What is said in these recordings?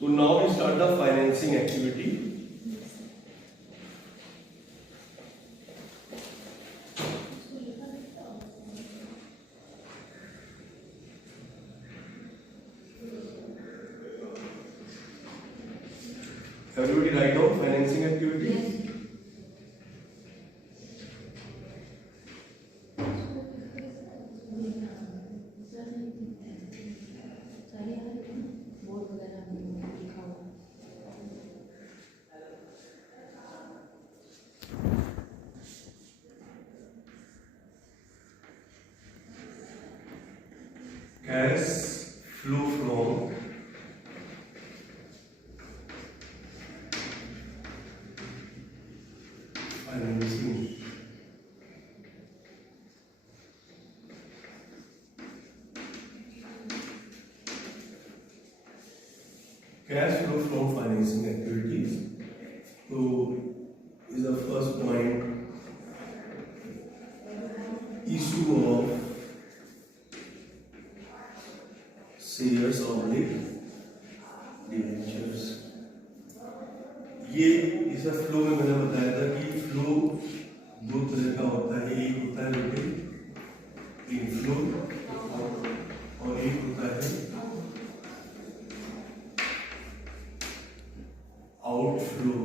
तो now we start the financing activity. Everybody write down financing activity. Cash flow from financing activities. So is the first point, issue of shares of debentures. ये इस flow में मैंने बताया था कि flow दो तरह का होता है, एक होता है बेटे इनफ्लो और एक होता है आउटफ्लो।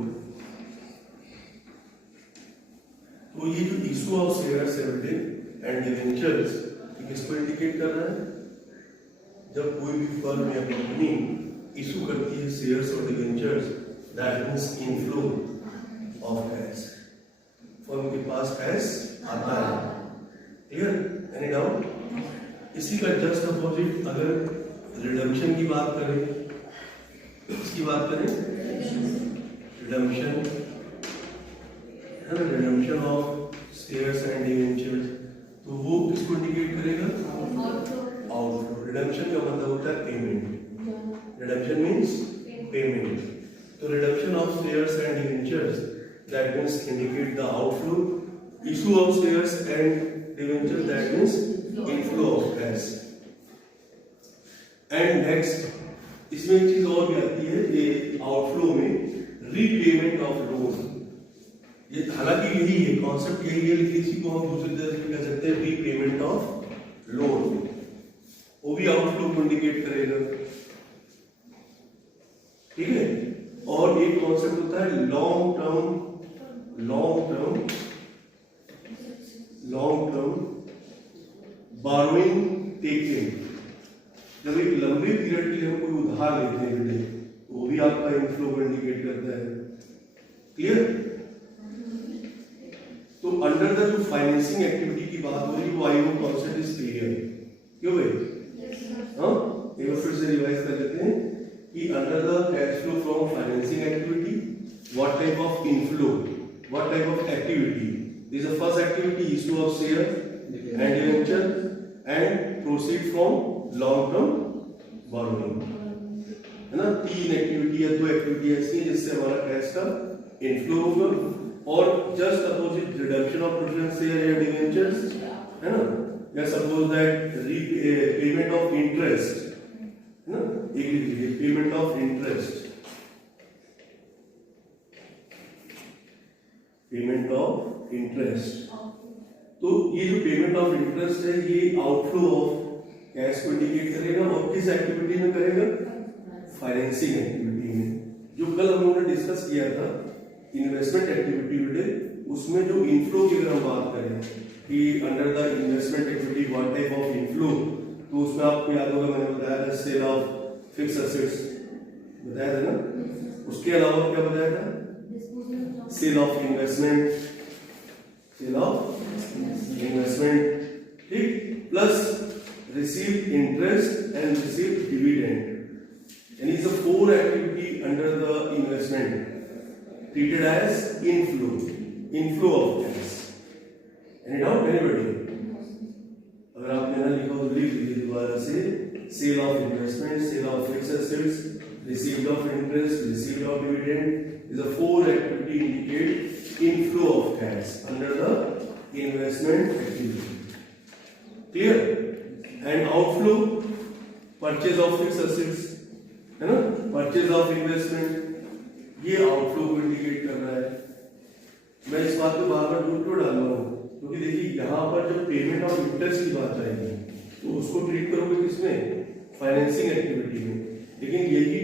तो ये जो issue of shares and debentures किसको इंडिकेट कर रहा है? जब कोई भी फर्म या कंपनी इशू करती है शेयर्स और debentures, that means inflow of cash, firm के पास कैश आता है। क्लियर? Any doubt? इसी का जस्ट अपोजिट अगर रिडम्पशन की बात करें, इसकी बात करें redemption of shares and debentures, तो वो किसको इंडिकेट करेगा? आउटफ्लो। रिडम्पशन का मतलब होता है पेमेंट। Redemption means payment. तो redemption of shares and debentures, that means indicate the outflow. Issue of shares and debentures, that means inflow of cash. And next इसमें एक चीज और भी आती है, ये आउटफ्लो में रीपेमेंट ऑफ लोन। ये हालांकि यही है, कॉन्सेप्ट यही है, लेकिन इसी को हम दूसरे तरह से कह सकते हैं रीपेमेंट ऑफ लोन। वो भी आउटफ्लो को इंडिकेट करेगा। ठीक है? और एक कॉन्सेप्ट होता है लॉन्ग टर्म बारोइंग टेकिंग। जब एक लंबे पीरियड के लिए हम कोई उधार लेते हैं बेटे, तो वो भी आपका इनफ्लो को इंडिकेट करता है। क्लियर? तो अंडर द जो फाइनेंसिंग एक्टिविटी की बात हो रही है, वो आई वो कॉन्सेप्ट इज क्लियर। क्यों भाई? हाँ, एक बार फिर से रिवाइज कर लेते हैं कि under the cash flow from financing activity, what type of inflow, what type of activity is the first activity, issue of share and debenture and proceed from long term borrowing. है ना? तीन activity या दो activity ऐसी है जिससे हमारा cash का इनफ्लो होगा। और just opposite redemption of preference share या डिबेंचर्स, है ना? या suppose that payment of interest, है ना? एक लिखिए payment of interest, payment of interest. तो ये जो पेमेंट ऑफ इंटरेस्ट है, ये आउटफ्लो ऑफ कैश को इंडिकेट करेगा। और किस एक्टिविटी में करेगा? फाइनेंसिंग एक्टिविटी में। जो कल हम लोगों ने डिस्कस किया था इन्वेस्टमेंट एक्टिविटी में, उसमें जो इनफ्लो की अगर हम बात करें कि under the investment activity what type of inflow, तो उसमें आपको याद होगा मैंने बताया था सेल ऑफ फिक्स एसेट्स बताया था ना। उसके अलावा क्या बताया था? सेल ऑफ इन्वेस्टमेंट, ठीक, plus receive interest and receive dividend. यानी the four activity under the investment treated as inflow of cash. Any doubt anybody? अगर आपने ना लिखा तो लिख लीजिए दोबारा से, sale of investment, sale of fixed assets, received of interest, received of dividend is a four activity indicate inflow of cash under the investment activity. Clear? And outflow, purchase of fixed assets, है ना? Purchase of investment, ये outflow को indicate कर रहा है। मैं इस बात को बार बार जोर क्यों डाल रहा हूँ, क्योंकि देखिए यहाँ पर जब पेमेंट ऑफ इंटरेस्ट की बात आएगी तो उसको ट्रीट करोगे किसमें, फाइनेंसिंग एक्टिविटी में। लेकिन यही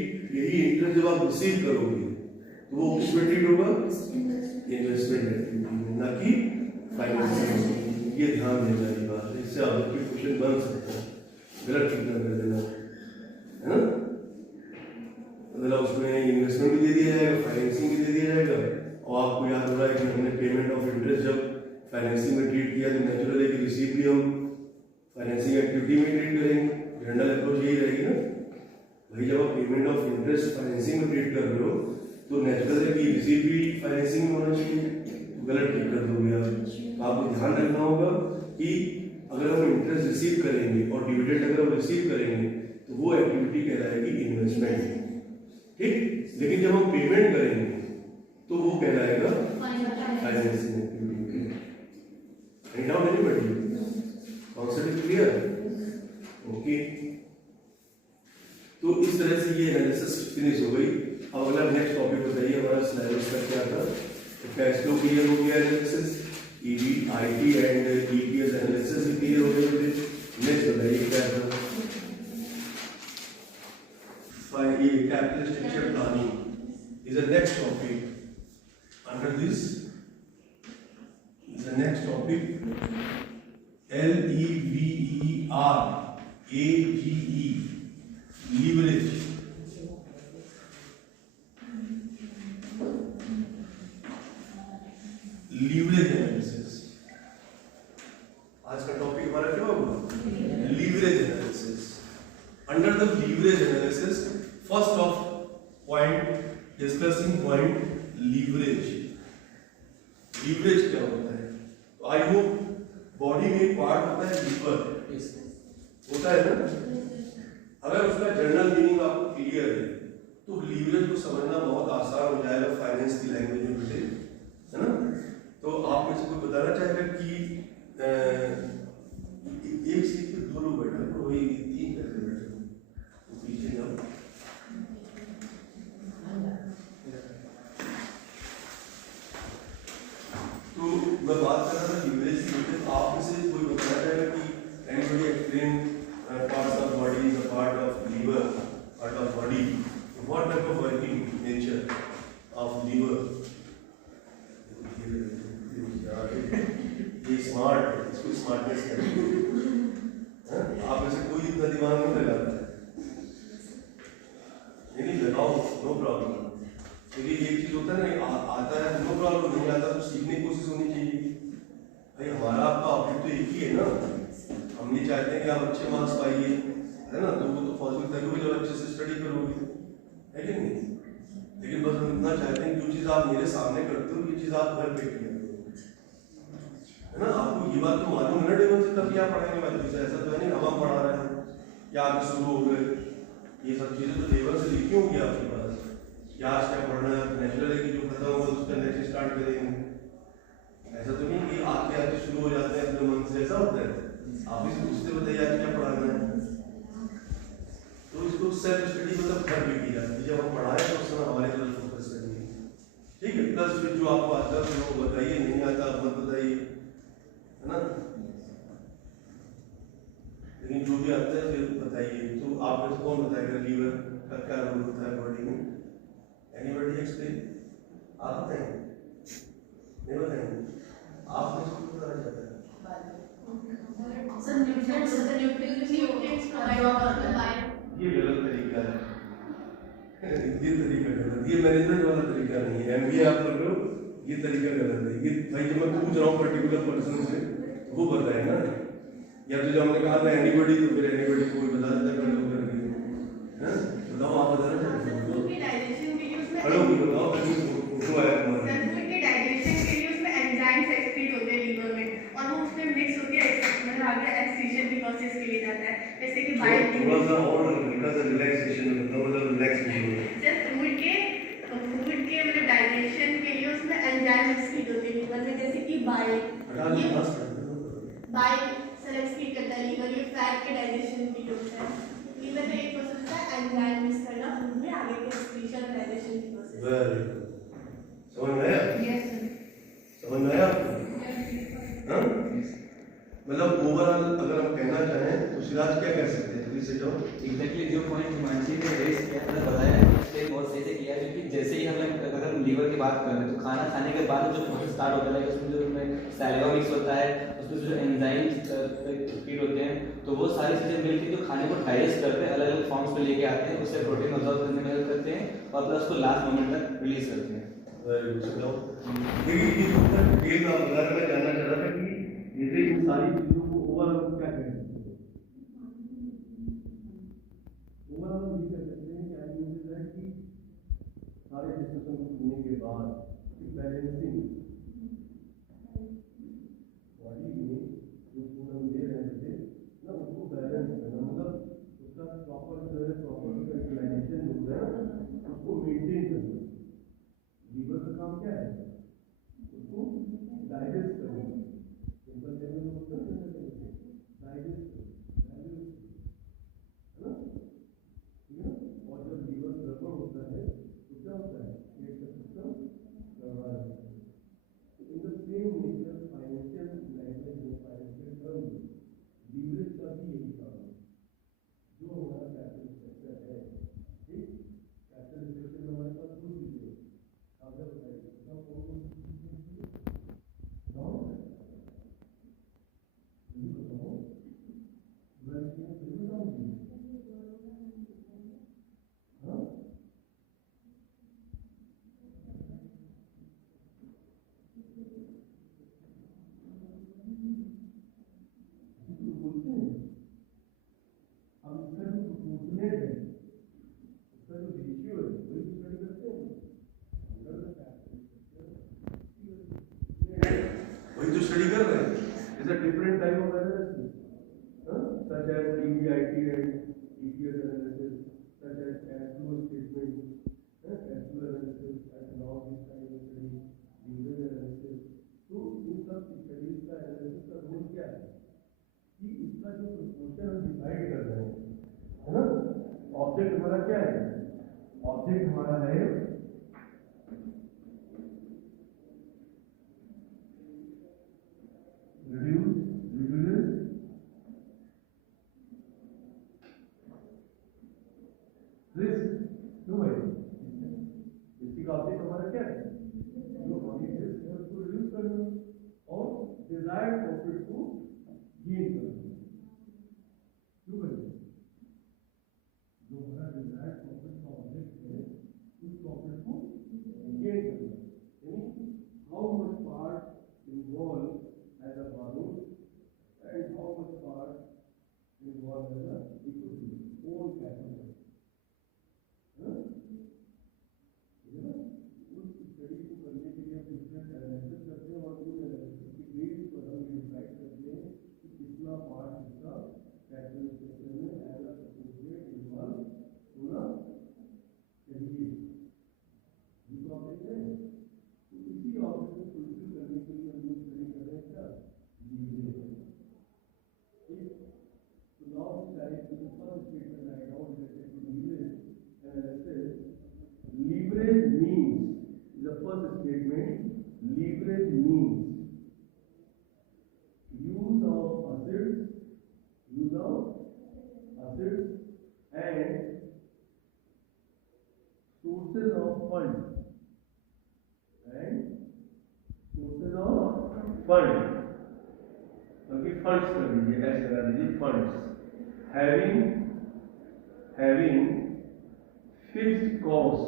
इंटरेस्ट जब आप रिसीव करोगे तो वो किसमें ट्रीट होगा, इन्वेस्टमेंट एक्टिविटी में, ना कि फाइनेंसिंग। ये ध्यान देने वाली बात है, इससे आपके क्वेश्चन बन सकता है, गलत ठीक कर देना है ना। मतलब उसमें इन्वेस्टमेंट भी दे दिया जाएगा, फाइनेंसिंग भी दे दिया जाएगा, और आपको याद हो रहा है कि हमने पेमेंट ऑफ इंटरेस्ट जब फाइनेंसिंग में ट्रीट किया तो नेचुरल है कि रिसीव भी हम फाइनेंसिंग एक्टिविटी में ट्रीट करेंगे। जनरल अप्रोच यही रहेगी ना भाई, जब आप पेमेंट ऑफ इंटरेस्ट फाइनेंसिंग में ट्रीट कर रहे हो तो नेचुरल है कि रिसीव भी फाइनेंसिंग में होना चाहिए, तो गलत ट्रीट कर दोगे आप। आपको ध्यान रखना होगा कि अगर हम इंटरेस्ट रिसीव करेंगे और डिविडेंड अगर हम रिसीव करेंगे तो वो एक्टिविटी कहलाएगी इन्वेस्टमेंट, ठीक। लेकिन जब हम पेमेंट करेंगे तो वो कहलाएगा financing activity. Any doubt anybody? Concept clear? Okay, तो इस तरह से ये एनालिसिस फिनिश हो गई। अब अगला नेक्स्ट टॉपिक बताइए, हमारा सिलेबस का क्या था। तो कैश फ्लो क्लियर हो गया, analysis, EBIT and EPS analysis भी क्लियर हो गए। नेक्स्ट बताइए क्या था, ये capital structure planning is the next topic. Under this is the next topic, LEVERAGE, leverage. Leverage analysis। आज का टॉपिक हमारा क्या होगा, leverage analysis. Under the leverage analysis, first of point discussing point leverage. Leverage क्या होता है, तो I hope body में एक पार्ट होता है लीवर, होता है ना। अगर उसका जनरल मीनिंग आपको क्लियर है तो लीवरेज को समझना बहुत आसान हो जाएगा फाइनेंस की लैंग्वेज में बेटे, है ना। तो आप मुझे कोई बताना चाहेगा कि एक सीट पे दो लोग बैठे तो वही तीन कैसे बैठे, तो पीछे जाओ। तो मैं बात कर रहा था लीवरेज की, तो आप में से कोई बताना चाहेगा कि anybody explain parts of body, the part of liver, part of body, what type of working nature of liver. ये स्मार्ट, इसको स्मार्टनेस कहते हैं। आप में से कोई इतना दिमाग नहीं लगाता है, नहीं लगाओ, नो प्रॉब्लम। क्योंकि एक चीज होता है ना, आता है नो प्रॉब्लम, नहीं आता तो सीखने की कोशिश होनी चाहिए। भाई हमारा आपका ऑब्जेक्ट तो एक ही है ना, हम ये चाहते हैं कि आप अच्छे मार्क्स पाइए, है ना। तो वो तो पॉसिबल तभी जब अच्छे से स्टडी करोगे, है कि नहीं। लेकिन बस हम इतना चाहते हैं कि जो चीज़ आप मेरे सामने करते हो ये चीज़ आप घर पे किया करो, है ना। आपको ये बात तो मालूम है ना डे वन से तब क्या पढ़ाने वाले थे, ऐसा तो है नहीं हम पढ़ा रहे हैं या आप शुरू हो गए। ये सब चीज़ें तो डे वन से लिखी होंगी आपके पास, या आज क्या पढ़ना है, नेचुरल है कि जो खत्म होगा उसका नेक्स्ट स्टार्ट करेंगे। ऐसा तो नहीं कि आते आते शुरू हो जाते हैं अपने मन से, ऐसा होता है। आप ही से पूछते बताइए आज क्या पढ़ाना है, तो इसको सेल्फ स्टडी मतलब घर पे की जाती है। जब हम पढ़ाए तो उस समय हमारे तरफ फोकस करेंगे, ठीक है। प्लस फिर जो आपको आता है वो बताइए, नहीं आता मत बताइए, है ना। लेकिन जो भी आता है फिर बताइए। तो आप में से कौन बताएगा लीवर का क्या रोल होता है बॉडी में? Anybody explain? आप बताएंगे? नहीं बताएंगे? आप में से कौन बताना चाहता है? ये गलत तरीका है, ये तरीका गलत, ये मैनेजमेंट वाला तरीका नहीं है। एमबीए आप कर रहे हो, ये तरीका गलत है। ये भाई जब मैं पूछ रहा हूँ पर्टिकुलर पर्सन से वो बताए ना, या तो जब हमने कहा था एनीबॉडी तो फिर एनीबॉडी कोई बता देता कर लो करके, हैं। बताओ आप बताना चाहते हो? हेलो बताओ वो आया हमारा प्रोसेस के लिए जाता है, जैसे कि बाइक थोड़ा सा और हल्का सा रिलैक्सेशन मतलब रिलैक्सेशन जस्ट फूड के मतलब डाइजेशन के लिए उसमें एंजाइम एक्सक्रीट होते हैं लीवर में, जैसे कि बाइल सेल एक्सक्रीट करता है लीवर, ये फैट के डाइजेशन के लिए होता है। लीवर में एक प्रोसेस होता है एंजाइम मिक्स करना फूड में आगे खाना खाने के बाद जो प्रोसेस स्टार्ट होता है, उसमें जो सैलिवा मिक्स होता है, उसमें जो एंजाइम्स फीड होते हैं, तो वो सारी चीज़ें मिलकर जो खाने को डाइजेस्ट करते हैं, अलग अलग फॉर्म्स पे लेके आते हैं, उससे प्रोटीन ऑब्जॉर्व करने में मदद करते हैं और प्लस उसको लास्ट मोमेंट तक रिलीज करते हैं। देखिए ये जो था डिटेल में वगैरह में जानना चाह रहा था कि जैसे इन सारी चीजों को ओवरऑल क्या कहते हैं, ओवरऑल ये कह सकते हैं कि आई मीन दैट कि सारे डिस्कशन को सुनने के बाद बैलेंसिंग बॉडी में जो फूड हम ले रहे थे ना उसको बैलेंस करना, मतलब उसका प्रॉपर जो है प्रॉपर यूटिलाइजेशन जो है उसको मेंटेन करना। लीवर का काम क्या है, उसको डाइजेस्ट करना, सिंपल लेवल में होता है डाइजेस्ट है ना, ठीक है। और जब लीवर गड़बड़ होता है तो क्या होता है, पेट का सिस्टम गड़बड़ा जाता है। In the same nature financial language में फाइनेंशियल टर्म लीवरेज का भी यही काम है। जो हमारा कैपिटल स्ट्रक्चर है, ठीक, कैपिटल स्ट्रक्चर में हमारे पास दो चीजें, आप जब बताइए कौन कौन सी चीजें बताओ, ये बताओ, मैं इसमें बताऊंगी, हाँ बोलते हैं हम इसका जो प्रोपोर्शनेट है, उसका जो रेशियो है वही स्टडी करते हैं, वही तो स्टडी कर रहे हैं। जैसे different type of analysis, such as DBIT and EPS analysis, such as cash flow statement, cash flow analysis and now this kind of study, leverage analysis. तो इन सब स्टडीज का एनालिसिस का रोल क्या है कि इसका जो प्रोपोर्शन हम डिसाइड कर रहे हैं, है ना, ऑब्जेक्ट हमारा क्या है, ऑब्जेक्ट हमारा है ऑब्जेक्ट हमारा क्या है, जो बॉडी रिस्क है उसको रिड्यूस करना और डिजायर्ड प्रॉफिट को गेन करना, क्यों करें, जो हमारा डिजायर्ड प्रॉफिट का ऑब्जेक्ट है उस प्रॉफिट को गेन करना, यानी how much part involve as a borrowed and how much part involve as a equity own capital, उस स्टडी को करने के लिए हम डिफरेंट एनालिसिस करते हैं और उन एनालिसिस की बेस पर हम डिसाइड करते हैं कि कितना पार्ट इसका कैपिटल स्ट्रक्चर में एज अ एसोसिएट इन्वॉल्व होना चाहिए। ये तो ऑब्जेक्ट है, तो इसी ऑब्जेक्ट को फुलफिल करने के लिए हम लोग स्टडी कर रहे हैं क्या, लीवरेज, ठीक। तो now direct to the first statement I now related to leverage analysis. Leverage means the first statement. Leverage means use of assets and sources of funds क्योंकि फंड्स कर दीजिए, ऐसे लगा दीजिए funds, having fixed cost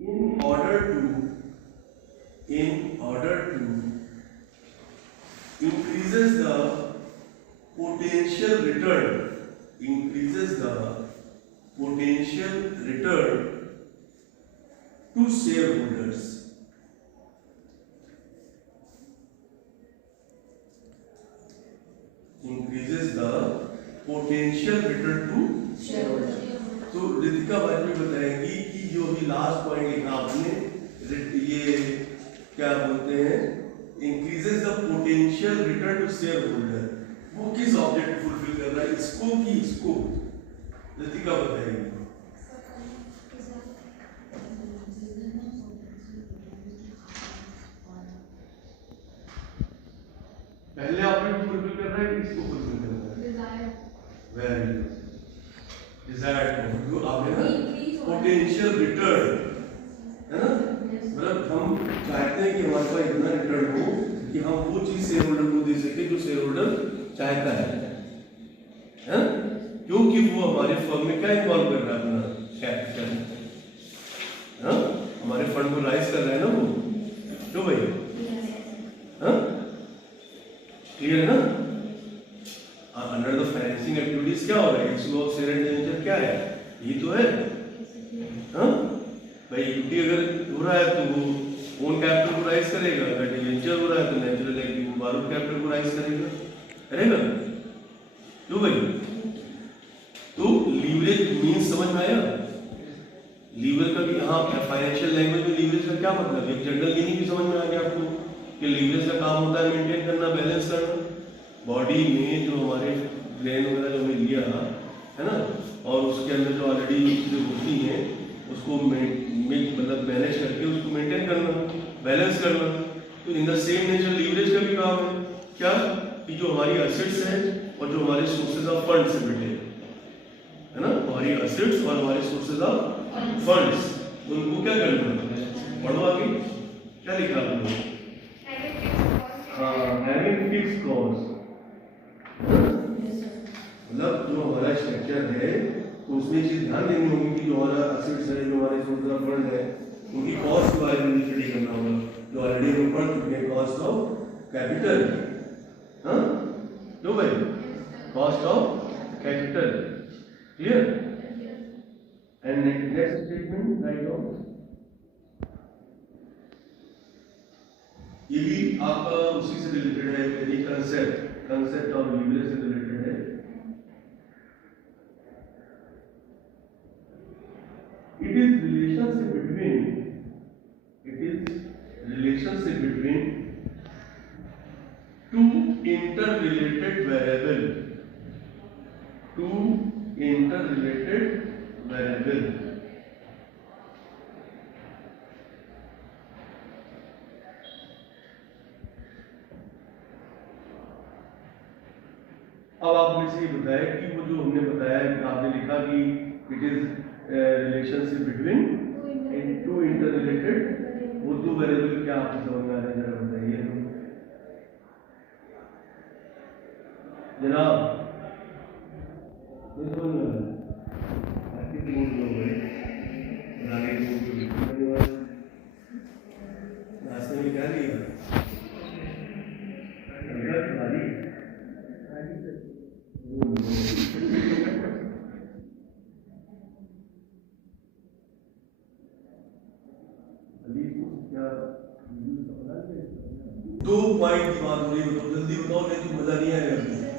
in order to increases the potential return to shareholders. Increases the potential return to shareholders. तो रितिका भाई भी बताएंगी कि जो भी लास्ट पॉइंट लिखा आपने, ये क्या बोलते हैं, increases the potential return to share holder, वो किस ऑब्जेक्ट को फुलफिल कर रहा है, इसको कि इसको, रितिका बताएंगी। पहले ऑब्जेक्ट फुलफिल कर रहा है, इसको फुलफिल कर रहा है, वेरी गुड, डिजायर्ड जो आपने ना पोटेंशियल रिटर्न, है ना? मतलब हम चाहते हैं कि हमारे पास इतना रिटर्न हो कि हम वो चीज शेयर होल्डर को दे सके जो शेयर होल्डर चाहता है? क्योंकि वो हमारे फर्म में क्या इन्वॉल्व कर रहा है, अपना कैपिटल, हमारे फंड को राइज कर रहा है ना वो, क्यों भाई? क्लियर है ना? अंडर द फाइनेंसिंग एक्टिविटीज क्या हो रहा है? Issue of share and debenture क्या है? ये तो है, भाई इक्विटी अगर हो रहा है तो वो ओन कैपिटल को राइज करेगा, अगर डिबेंचर हो रहा है तो नेचुरल है कि वो बारोड कैपिटल को राइज करेगा, क्यों भाई? तो लीवरेज मींस समझ में आया? लीवर का भी, हाँ, फाइनेंशियल लैंग्वेज में लीवरेज का क्या मतलब है? जनरल मीनिंग भी समझ में आ गया आपको कि लीवरेज का काम होता है मेंटेन करना, बैलेंस करना बॉडी में जो हमारे ब्रेन वगैरह जो हमें लिया है ना, और उसके अंदर जो ऑलरेडी चीजें होती हैं उसको मतलब मैनेज करके उसको मेंटेन करना, बैलेंस करना। तो in the same nature leverage का भी काम है क्या, कि जो हमारी एसेट्स हैं और जो हमारे सोर्सेज ऑफ फंड्स हैं बेटे, है ना, हमारी एसेट्स और हमारे सोर्सेज ऑफ फंड्स, उनको क्या करना? पढ़ो आगे क्या लिखा आपने? हैविंग फिक्स्ड कॉस्ट, मतलब जो हमारा स्ट्रक्चर है तो उसमें चीज ध्यान देनी होगी कि जो हमारा एसेट्स है, जो हमारे सोर्सेज ऑफ फंड है, उनकी कॉस्ट के बारे में स्टडी करना होगा, जो ऑलरेडी हम पढ़ चुके हैं, कॉस्ट ऑफ कैपिटल, हाँ क्यों भाई? Cost of capital, clear? And next statement write down, ये भी आपका उसी से रिलेटेड है, यदि कंसेप्ट ऑफ लीवरेज से रिलेटेड है। It is relationship between two interrelated variable. अब आपने से बताया कि वो जो हमने बताया, आपने लिखा कि it is relationship between two interrelated, वो दो वेरिएबल क्या आपको समझ में आ रहा है, जरा बताइए जनाब। नहीं समझ में आ रहा है? नाश्ते में क्या लिया? दो पॉइंट की बात हो रही है, तो जल्दी बताओ, नहीं तो मजा नहीं आएगा।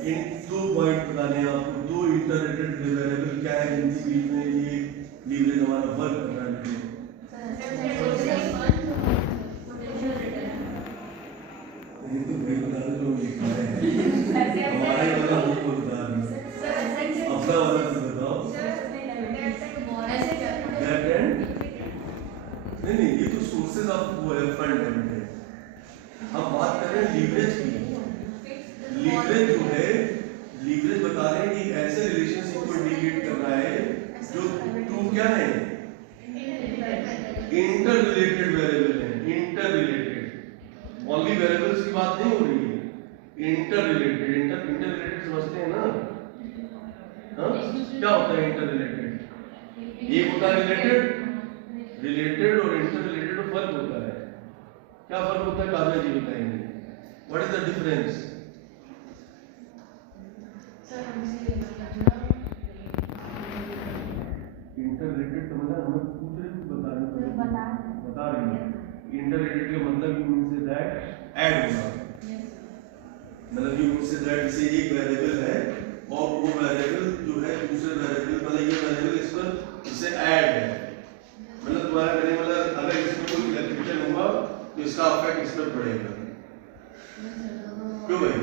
इन दो पॉइंट बताने हैं आपको, दो इंटररिलेटेड वेरिएबल क्या है जिनके बीच में ये लीवरेज हमारा वर्क कर रहा है। ये तो भाई बता दो जो लिखा है, हमारा ही वाला हमको बता दो, अपना वाला तो बताओ। नहीं, ये तो सोर्सेज ऑफ वो है, फंड है। हम बात कर रहे हैं लीवरेज की। लीवरेज जो है, लीवरेज बता रहे हैं कि ऐसे रिलेशनशिप को इंडिकेट कर रहा है जो टू क्या है, इंटररिलेटेड वेरिएबल है। इंटररिलेटेड, ओनली वेरिएबल्स की बात नहीं हो रही है, इंटररिलेटेड। इंटररिलेटेड समझते हैं ना? हाँ, क्या होता है इंटररिलेटेड? एक होता है रिलेटेड और इंटररिलेटेड में फर्क होता है। क्या फर्क होता है काव्या जी बताएंगे, what is the difference? Interrelated का मतलब हमें दूसरे को बता रहे हैं। इंटररिलेटेड का मतलब you mean say that add होगा, मतलब यू मीन से दैट जैसे एक वेरिएबल है और वो वेरिएबल जो है दूसरे वेरिएबल, मतलब ये वेरिएबल इस पर इससे ऐड है, मतलब तुम्हारा कहने मतलब अगर इसमें कोई इलेक्ट्रिशियन होगा तो इसका इफेक्ट इस पर पड़ेगा, क्यों भाई?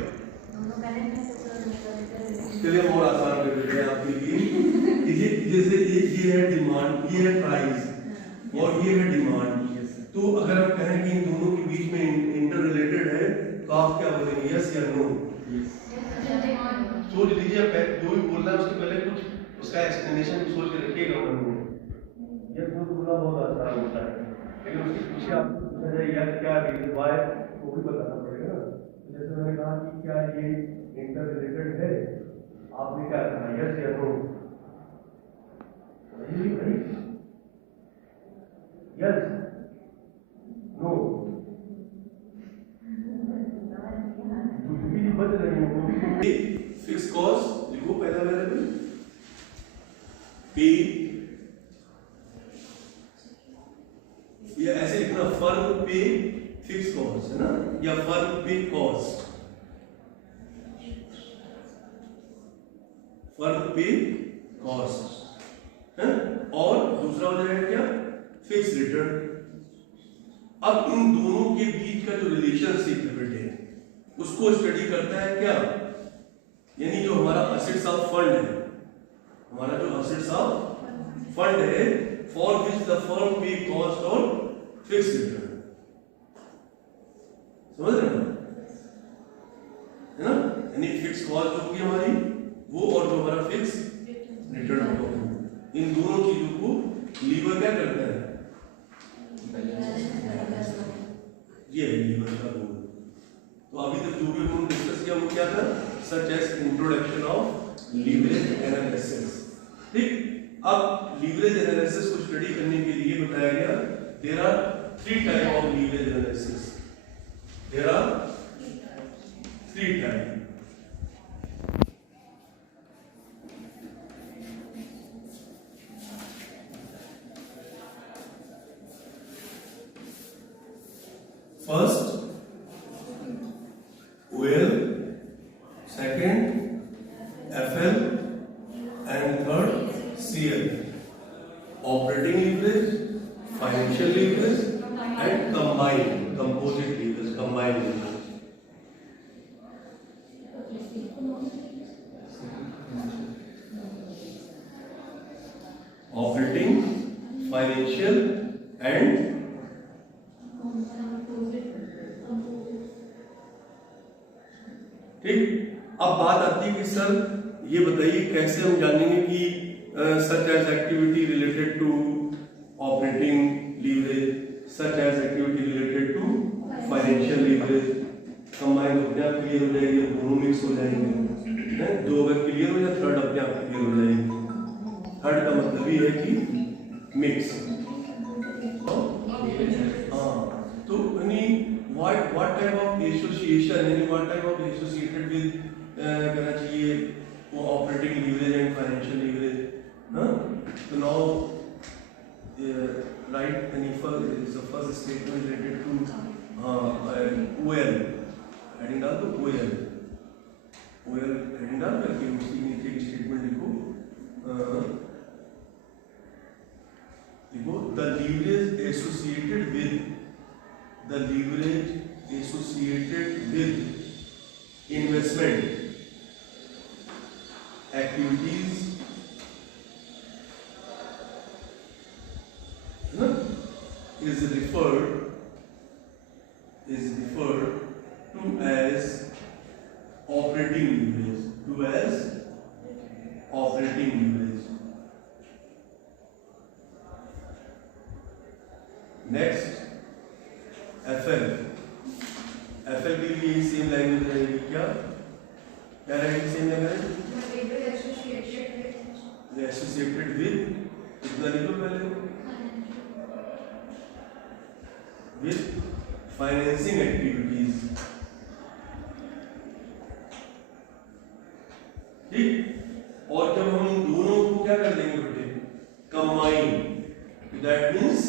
चलिए और आसान कर देते हैं आपके लिए। जैसे ये है डिमांड, ये है प्राइस और ये है डिमांड, तो अगर हम कहें कि इन दोनों के बीच में इंटररिलेटेड है तो आप क्या बोलेंगे, यस या नो? सोच लीजिए, जो भी बोल रहा है उसके पहले कुछ उसका एक्सप्लेनेशन सोच के रखिएगा मन में। ये खुद बोलना बहुत आसान होता है, लेकिन उसके पीछे आपको पूछा जाए या क्या रीजन वाई, वो भी बताना पड़ेगा ना। जैसे मैंने कहा कि क्या ये इंटर रिलेटेड है, आपने क्या कहा यस या नो? यस नो, बच रही हो। फिक्स कॉस्ट लिखो पहला वेरिएबल पी, या ऐसे लिखना फर्म पे फिक्स कॉस्ट है ना, या फर्म पे कॉस्ट, फर्म पे कॉस्ट है। और दूसरा हो जाएगा क्या, फिक्स रिटर्न। अब इन दोनों के बीच का जो रिलेशनशिप है बेटे, उसको स्टडी करता है क्या, यानी जो हमारा असेट्स ऑफ फंड है, हमारा जो असेट्स ऑफ फंड है, फॉर विच द फर्म पे कॉस्ट और फिक्स रिटर्न। समझ रहे हैं है ना, यानी फिक्स कॉस्ट जो होगी हमारी वो, और जो हमारा फिक्स रिटर्न होगा, इन दोनों चीजों को लीवर क्या करता है, ये है लीवर का रोल। तो अभी तक जो भी हमने डिस्कस किया वो क्या था, such as introduction of leverage analysis. ठीक, अब लीवरेज एनालिसिस को स्टडी करने के लिए बताया गया there are 3 type of leverage analysis, there are 3 type. First OL, second FL and third CL. Operating leverage, financial leverage and combined composite leverage, combined leverage. Operating, financial and ठीक। अब बात आती है कि सर ये बताइए कैसे हम जानेंगे कि such as activity related to operating leverage, such as activity related to financial leverage, combine अपने आप क्लियर हो जाएगी, दोनों मिक्स हो जाएंगे, दो अगर क्लियर हो जाए थर्ड अपने आप क्लियर हो जाएगी। थर्ड का मतलब ये है कि मिक्स। हाँ, तो what type of association, यानी what type of associated with कहना चाहिए वो operating leverage and financial leverage. हाँ, तो now write any first statement related to OL, heading डाल दो OL हेडिंग डाल करके उसकी नीचे एक स्टेटमेंट लिखो, the leverage associated with, the leverage associated with investment activities is referred to as operating leverage, next FL के लिए सेम लैंग्वेज रहेगी, क्या रहेगी सेम लैंग्वेज, एसोसिएटेड विद, कितना लिखो पहले, विद फाइनेंसिंग एक्टिविटीज। ठीक, और जब हम दोनों को क्या कर देंगे बेटे, combine, that means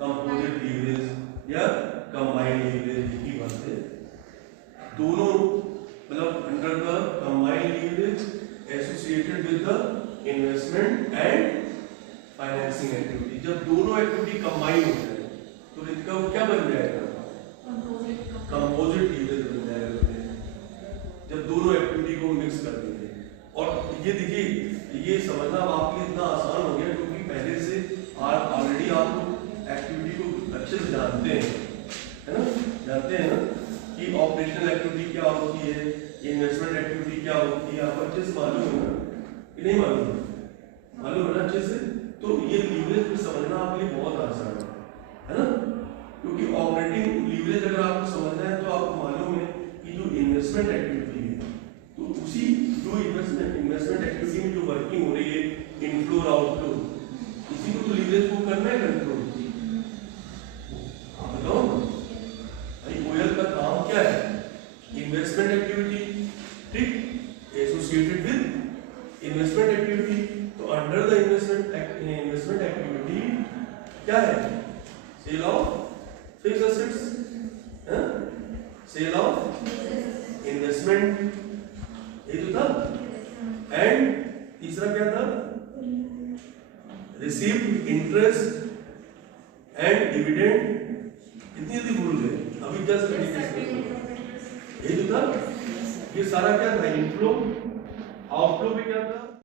composite leverage या कंबाइंड लीवरेज की बात है। दोनों मतलब under the combined leverage associated with the investment and financing activity. जब दोनों एक्टिविटी कंबाइन हो जाए तो इसका क्या बन जाएगा, कंपोजिट लीवरेज बन जाएगा जब दोनों एक्टिविटी को मिक्स कर देंगे। और ये देखिए, ये समझना आपके लिए इतना आसान हो गया क्योंकि पहले से ऑलरेडी आप एक्टिविटी को अच्छे से जानते हैं, है ना, जानते हैं ना कि ऑपरेशनल एक्टिविटी क्या होती है, इन्वेस्टमेंट एक्टिविटी क्या होती है, आपको अच्छे से मालूम है ना कि नहीं मालूम, मालूम है ना अच्छे से। तो ये लीवरेज समझना आपके लिए बहुत आसान है ना, क्योंकि ऑपरेटिंग लीवरेज अगर आपको समझना है तो आपको मालूम है कि जो इन्वेस्टमेंट एक्टिविटी है, तो उसी जो इन्वेस्टमेंट एक्टिविटी में जो वर्किंग हो रही है इनफ्लो और आउटफ्लो, इसी को तो लीवरेज को करना है कंट्रोल। बताओ भाई ओएल का काम क्या है, इन्वेस्टमेंट एक्टिविटी, ठीक, एसोसिएटेड विद इन्वेस्टमेंट एक्टिविटी। तो अंडर द इन्वेस्टमेंट एक्टिविटी क्या है, sale of fixed assets, sale of investment, ये तो था। एंड तीसरा क्या था, रिसीव्ड इंटरेस्ट एंड डिविडेंड। कितनी जल्दी भूल गए, अभी 10 मिनट। ये जो था ये सारा क्या था, इनफ्लो, आउटफ्लो भी क्या था।